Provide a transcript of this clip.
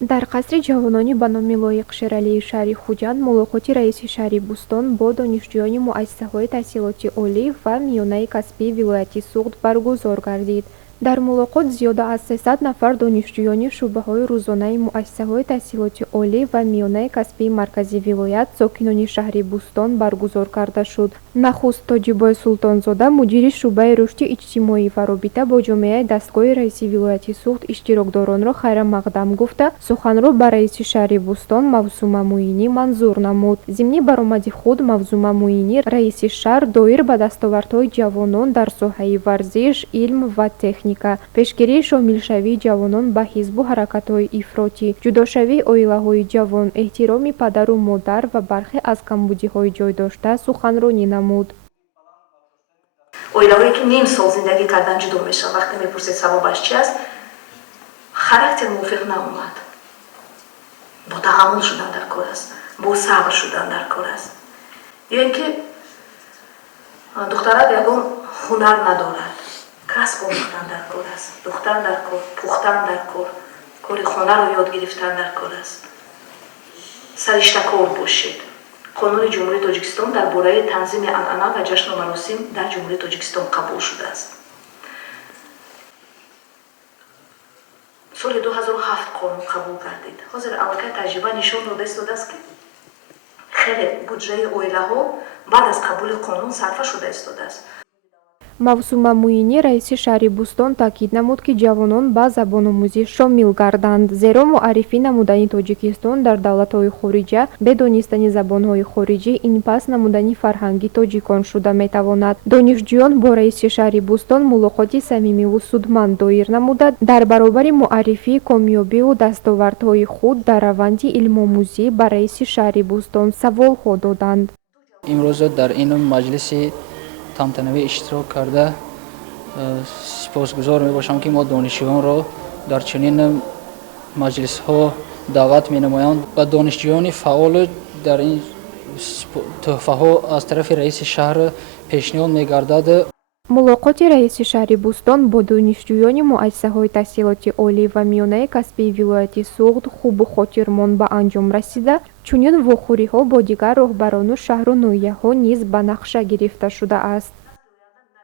дар қасри ҷавонони ба номи лоиқ шералии шаҳри хуҷанд мулоқоти раиси шаҳри Бӯстон бо донишҷӯёни муассисаҳои таҳсилоти олӣ ва миёнаи касбии вилояти Суғд баргузор гардид. дар мулоқот зиёда аз 300 нафар донишҷӯёни шуъбаҳои рӯзонаи муассисаҳои таҳсилоти олӣ ва миёнаи касбии маркази вилоят сокинони шаҳри Бӯстон баргузор карда шуд. нахуст Тоҷибой Султонзода мудири шуъбаи рушди иҷтимоӣ ва робита бо ҷомеаи дастгоҳи раиси вилояти Суғд иштирокдоронро хайрамақдам гуфта суханро ба раиси шаҳри Бӯстон Мавсума Муинӣ манзур намуд. зимни баромади худ Мавсума Муинӣ раиси шаҳр доир ба дастовардҳои ҷавонон дар соҳаи варзиш, илм ва техника, пешгирии шомилшавии ҷавонон ба ҳизбу ҳаракатҳои ифротӣ, ҷудошавии оилаҳои ҷавон, эҳтироми падару модар ва бархе аз камбудиҳои ҷойдошта суханронӣ намуд. оилаҳое ки ним сол зиндагӣ кардан ҷудо мешаванд, вақте мепурсед сабабаш чи аст, характер мувофиқ наомад. бо таҳаммул шудан дар кор аст, бо сабр шудан дар кор аст. ё ин ки духтарак ягон ҳунар надорад, касб омӯхтан дар кор аст, духтан дар кор, пухтан дар кор, кори хонаро ёд гирифтан дар кор аст. сариштакор бошед. қонуни ҷумҳурии Тоҷикистон дар бораи танзими анъана ва ҷашну маросим дар ҷумҳурии Тоҷикистон қабул шудааст. соли 2007 қонун қабул гардид. ҳозир аллакай таҷриба нишон дода истодааст ки хеле буҷаи оилаҳо баъд аз қабули қонун сарфа шуда истодааст. Мавсума Муинӣ раиси шаҳри Бӯстон таъкид намуд ки ҷавонон ба забономӯзӣ шомил гарданд, зеро муаррифӣ намудани Тоҷикистон дар давлатҳои хориҷа бе донистани забонҳои хориҷӣ инпас намудани фарҳанги тоҷикон шуда метавонад. донишҷӯён бо раиси шаҳри Бӯстон мулоқоти самимиву судманд доир намуда дар баробари муаррифии комёбиву дастовардҳои худ дар раванди илмомӯзӣ ба раиси шаҳри Бӯстон саволҳо доданд. имрӯза дар ин маҷлиси тантанавӣ иштирок карда сипосгузор мебошам ки мо донишҷӯёнро дар чунин маҷлисҳо даъват менамоянд ва донишҷӯёни фаъолу дар ин тӯҳфаҳо аз тарафи раиси шаҳр пешниҳод мегардад. мулоқоти раиси шаҳри Бӯстон бо донишҷӯёни муассисаҳои таҳсилоти олӣ ва миёнаи касбии вилояти Суғд хубу хотирмон ба анҷом расида, чунин вохӯриҳо бо дигар роҳбарону шаҳру ноҳияҳо низ ба нақша гирифта шудааст.